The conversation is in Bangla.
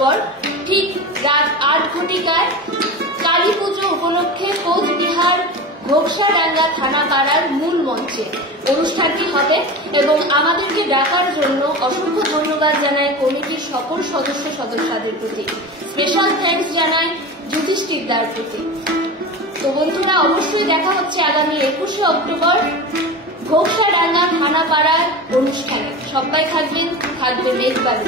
অক্টোবর ঠিক রাত 8 ঘটিকায় কালী পুজো উপলক্ষে কোচবিহার ঘোকসাডাঙ্গা থানাপাড়ার মূল মঞ্চে অনুষ্ঠানটি হবে এবং আমাদেরকে ডাকার জন্য অসংখ্য ধন্যবাদ জানাই কমিটির সকল সদস্যদের প্রতি। স্পেশাল থ্যাঙ্কস জানাই যুধিষ্ঠির দার প্রতি। তো বন্ধুরা, অবশ্যই দেখা হচ্ছে আগামী 21শে অক্টোবর ঘোকসাডাঙ্গা থানাপাড়ার অনুষ্ঠানে। সবাই থাকবেন, থাকবে মেঘবাড়ি।